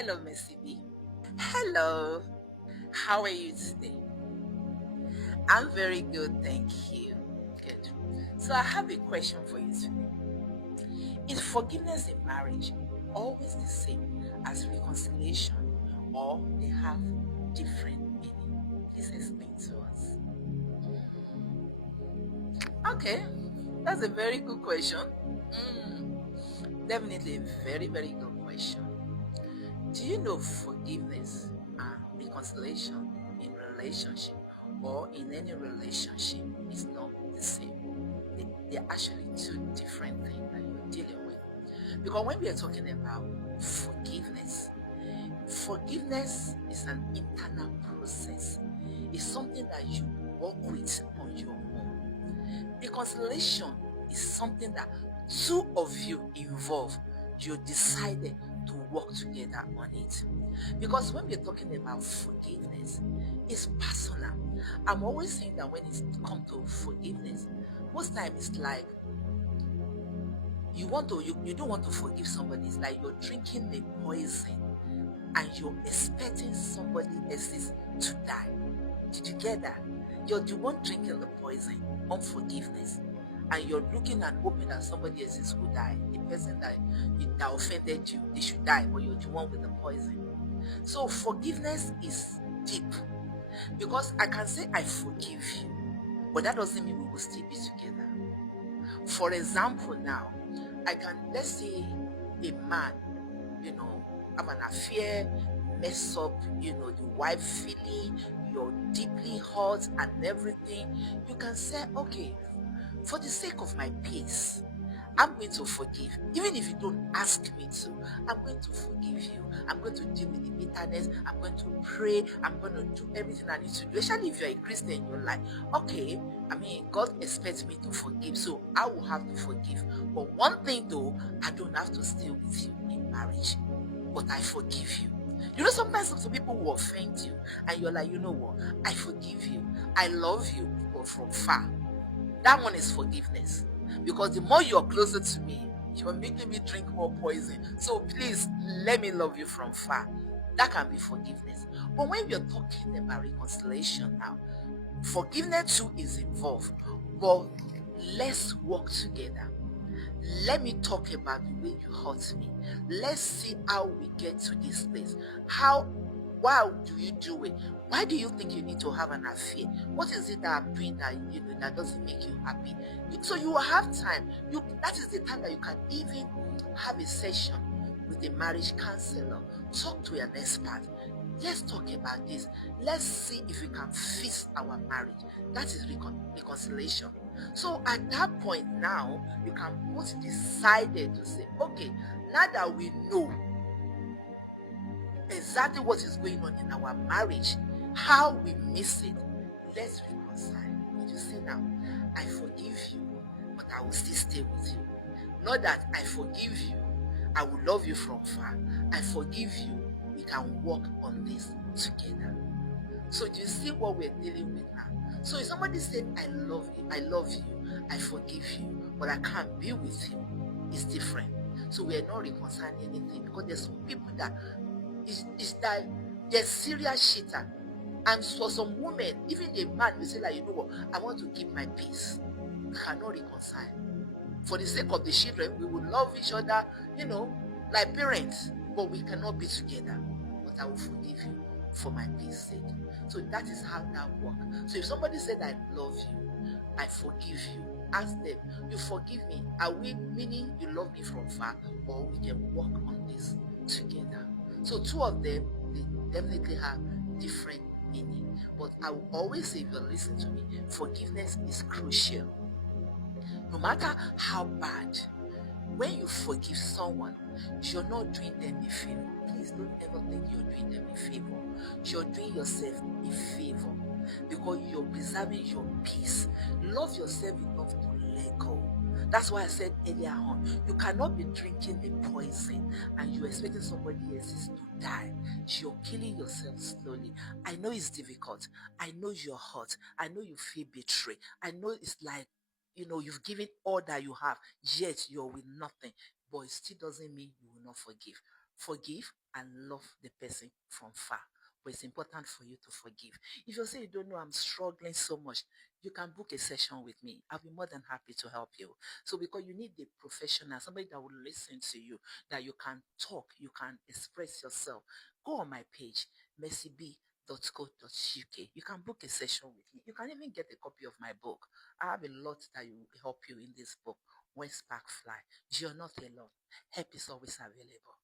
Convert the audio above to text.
Hello, Miss B. Hello. How are you today? I'm very good, thank you. Good. So I have a question for you today. Is forgiveness in marriage always the same as reconciliation, or they have different meaning? Please explain to us. Okay, that's a very good question. Definitely a very, very good question. Do you know forgiveness and reconciliation in relationship or in any relationship is not the same? They're actually two different things that you're dealing with. Because when we are talking about forgiveness, forgiveness is an internal process. It's something that you work with on your own. Reconciliation is something that two of you involved, you decided to work together on it. Because when we're talking about forgiveness, it's personal. I'm always saying that when it comes to forgiveness, most times it's like you don't want to forgive somebody. It's like you're drinking the poison and you're expecting somebody else's to die. Did you get that? You're the one drinking the poison, unforgiveness. And you're looking and hoping that somebody else's will die. The person that offended you, they should die, but you're the one with the poison. So forgiveness is deep. Because I can say I forgive you, but that doesn't mean we will still be together. For example, now, let's say a man, have an affair, mess up, the wife feeling, you're deeply hurt and everything. You can say, okay, for the sake of my peace, I'm going to forgive. Even if you don't ask me to, I'm going to forgive you. I'm going to deal with the bitterness. I'm going to pray. I'm going to do everything I need to do. Especially if you're a Christian, you're like, okay, God expects me to forgive, so I will have to forgive. But one thing though, I don't have to stay with you in marriage, but I forgive you. Sometimes some people will offend you, and you're like, you know what? I forgive you. I love you, but from far. That one is forgiveness. Because the more you're closer to me, you're making me drink more poison. So please let me love you from far. That can be forgiveness. But when we're talking about reconciliation now, forgiveness too is involved. But let's work together. Let me talk about the way you hurt me. Let's see how we get to this place. Why do you do it? Why do you think you need to have an affair? What is it that I'm doing that doesn't make you happy? So you will have time. That is the time that you can even have a session with a marriage counselor. Talk to an expert. Let's talk about this. Let's see if we can fix our marriage. That is reconciliation. So at that point now, you can both decided to say, okay, now that we know exactly what is going on in our marriage, how we miss it, let's reconcile. Did you see now? I forgive you, but I will still stay with you. Not that I forgive you, I will love you from far. I forgive you, we can work on this together. So do you see what we're dealing with now? So if somebody said, I love you, I forgive you, but I can't be with you, it's different. So we are not reconciling anything, because there's some people that is that they're serious cheater. And for some women, even a man will say, like, you know what, I want to keep my peace. We cannot reconcile. For the sake of the children, we will love each other, like parents, but we cannot be together. But I will forgive you for my peace sake. So that is how that works. So if somebody said, I love you, I forgive you, ask them, you forgive me, are we meaning you love me from far, or we can work on this together? So two of them, they definitely have different meaning. But I will always say, if you listen to me, forgiveness is crucial. No matter how bad, when you forgive someone, you're not doing them a favor. Please don't ever think you're doing them a favor. You're doing yourself a favor, because you're preserving your peace. Love yourself enough to let go. That's why I said earlier on, you cannot be drinking the poison and you're expecting somebody else to die. You're killing yourself slowly. I know it's difficult. I know you're hurt. I know you feel betrayed. I know it's like, you've given all that you have, yet you're with nothing. But it still doesn't mean you will not forgive. Forgive and love the person from far. But it's important for you to forgive. If you say you don't know, I'm struggling so much, you can book a session with me. I'll be more than happy to help you. So because you need a professional, somebody that will listen to you, that you can talk, you can express yourself. Go on my page, mercyb.co.uk. You can book a session with me. You can even get a copy of my book. I have a lot that will help you in this book. When Spark Fly, you're not alone. Help is always available.